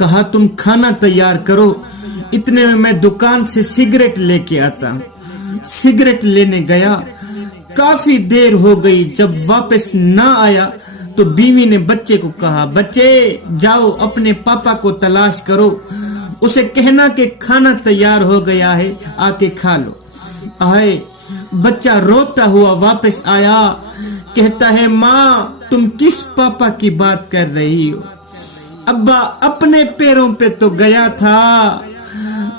کہا تم کھانا تیار کرو، اتنے میں دکان سے سگریٹ لے کے آتا ہوں۔ سگریٹ لینے گیا، کافی دیر ہو گئی، جب واپس نہ آیا تو بیوی نے بچے کو کہا بچے جاؤ اپنے پاپا کو تلاش کرو، اسے کہنا کہ کھانا تیار ہو گیا ہے آ کے کھا لو۔ آئے بچہ روتا ہوا واپس آیا، کہتا ہے ماں تم کس پاپا کی بات کر رہی ہو؟ ابا اپنے پیروں پہ تو گیا تھا،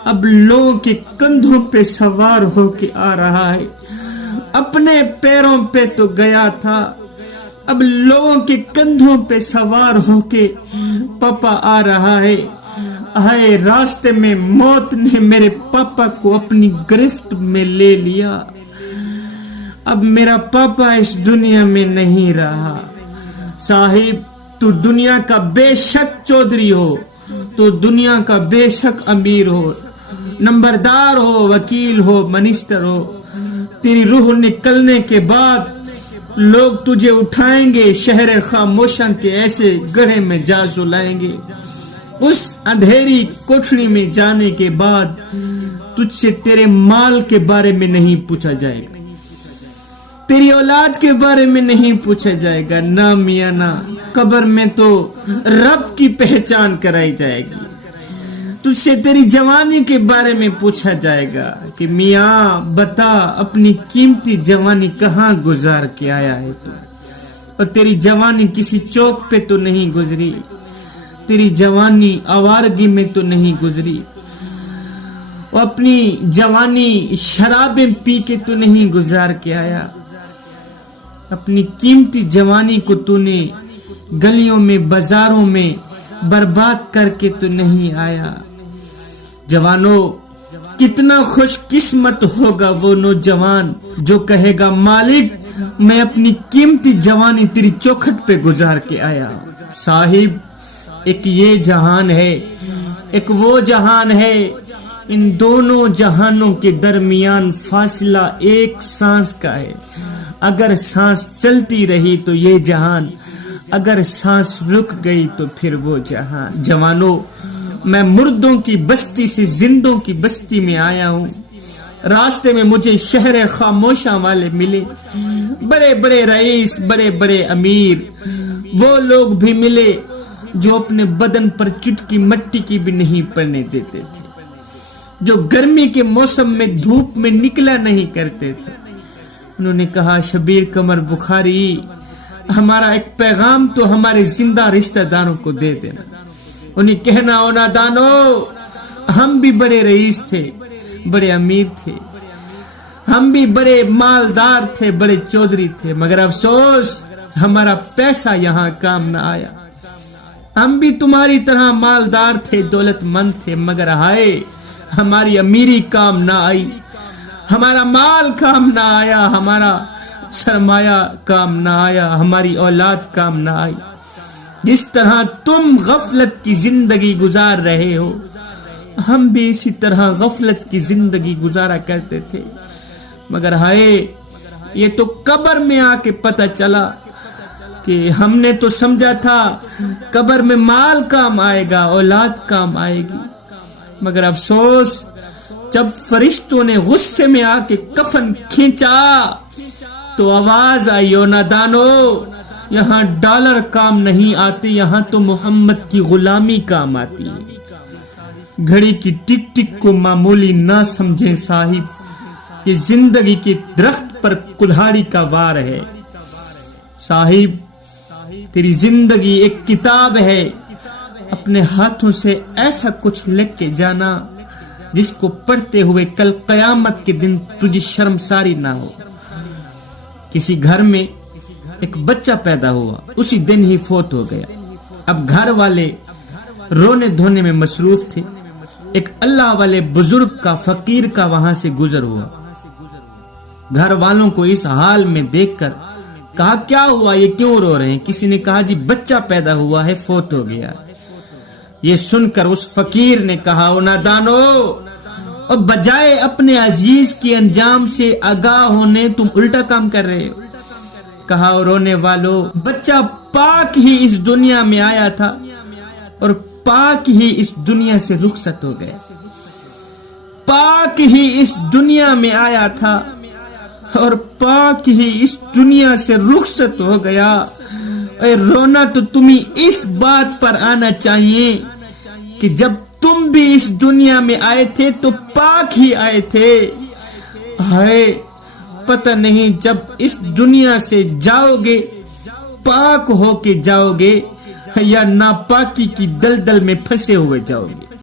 اب لوگوں کے کندھوں پہ سوار ہو کے آ رہا ہے۔ اپنے پیروں پہ تو گیا تھا، اب لوگوں کے کندھوں پہ سوار ہو کے پاپا آ رہا ہے۔ آئے راستے میں موت نے میرے پاپا کو اپنی گرفت میں لے لیا، اب میرا پاپا اس دنیا میں نہیں رہا۔ صاحب تو دنیا کا بے شک چودھری ہو، تو دنیا کا بے شک امیر ہو، نمبردار ہو، وکیل ہو، منسٹر ہو، تیری روح نکلنے کے بعد لوگ تجھے اٹھائیں گے، شہر خاموشاں کے ایسے گڑھے میں جا سلائیں گے۔ اس اندھیری کوٹھری میں جانے کے بعد تجھ سے تیرے مال کے بارے میں نہیں پوچھا جائے گا، تیری اولاد کے بارے میں نہیں پوچھا جائے گا، نہ میاں نہ۔ قبر میں تو رب کی پہچان کرائی جائے گی، تجھ سے تیری جوانی کے بارے میں پوچھا جائے گا کہ میاں بتا اپنی قیمتی جوانی کہاں گزار کے آیا ہے تو، اور تیری جوانی کسی چوک پہ تو نہیں گزری، تیری جوانی آوارگی میں تو نہیں گزری، اور اپنی جوانی شرابیں پی کے تو نہیں گزار کے آیا، اپنی قیمتی جوانی کو تو نے گلیوں میں بازاروں میں برباد کر کے تو نہیں آیا۔ جوانوں کتنا خوش قسمت ہوگا وہ نوجوان جو کہے گا مالک میں اپنی قیمتی جوانی تیری چوکھٹ پہ گزار کے آیا۔ صاحب ایک یہ جہان ہے، ایک وہ جہان ہے، ان دونوں جہانوں کے درمیان فاصلہ ایک سانس کا ہے۔ اگر سانس چلتی رہی تو یہ جہان، اگر سانس رک گئی تو پھر وہ جہان۔ جوانوں میں مردوں کی بستی سے زندوں کی بستی میں آیا ہوں، راستے میں مجھے شہر خاموشاں والے ملے، بڑے بڑے رئیس، بڑے بڑے امیر، وہ لوگ بھی ملے جو اپنے بدن پر چٹکی مٹی کی بھی نہیں پڑنے دیتے تھے، جو گرمی کے موسم میں دھوپ میں نکلا نہیں کرتے تھے۔ انہوں نے کہا شبیر قمر بخاری ہمارا ایک پیغام تو ہمارے زندہ رشتہ داروں کو دے دینا۔ انہیں کہنا او نادانو ہم بھی بڑے رئیس تھے، بڑے امیر تھے، ہم بھی بڑے مالدار تھے، بڑے چودھری تھے، مگر افسوس ہمارا پیسہ یہاں کام نہ آیا۔ ہم بھی تمہاری طرح مالدار تھے، دولت مند تھے، مگر ہائے ہماری امیری کام نہ آئی، ہمارا مال کام نہ آیا، ہمارا سرمایہ کام نہ آیا، ہماری اولاد کام نہ آئی۔ جس طرح تم غفلت کی زندگی گزار رہے ہو، ہم بھی اسی طرح غفلت کی زندگی گزارا کرتے تھے، مگر ہائے یہ تو قبر میں آ کے پتہ چلا کہ ہم نے تو سمجھا تھا قبر میں مال کام آئے گا، اولاد کام آئے گی، مگر افسوس جب فرشتوں نے غصے میں آ کے کفن کھینچا تو آواز آئی او نادانو یہاں ڈالر کام نہیں آتے، یہاں تو محمد کی غلامی کام آتی ہے۔ گھڑی کی ٹک ٹک کو معمولی نہ سمجھیں صاحب، یہ زندگی کے درخت پر کلہاڑی کا وار ہے۔ صاحب تیری زندگی ایک کتاب ہے، اپنے ہاتھوں سے ایسا کچھ لکھ کے جانا جس کو پڑھتے ہوئے کل قیامت کے دن تجھے شرمساری نہ ہو۔ کسی گھر میں ایک بچہ پیدا ہوا، اسی دن ہی فوت ہو گیا۔ اب گھر والے رونے دھونے میں مصروف تھے، ایک اللہ والے بزرگ کا فقیر کا وہاں سے گزر ہوا۔ گھر والوں کو اس حال میں دیکھ کر کہا کیا ہوا، یہ کیوں رو رہے ہیں؟ کسی نے کہا جی بچہ پیدا ہوا ہے، فوت ہو گیا۔ یہ سن کر اس فقیر نے کہا او نادانو، اور بجائے اپنے عزیز کے انجام سے آگاہ ہونے تم الٹا کام کر رہے ہو۔ کہا رونے والو بچہ پاک ہی اس دنیا میں آیا تھا اور پاک ہی اس دنیا سے رخصت ہو گیا، پاک ہی اس دنیا میں آیا تھا اور پاک ہی اس دنیا سے رخصت ہو گیا۔ اے رونا تو تمہیں اس بات پر آنا چاہیے کہ جب تم بھی اس دنیا میں آئے تھے تو پاک ہی آئے تھے۔ ہائے پتہ نہیں جب اس دنیا سے جاؤ گے پاک ہو کے جاؤ گے یا ناپاکی کی دلدل میں پھنسے ہوئے جاؤ گے۔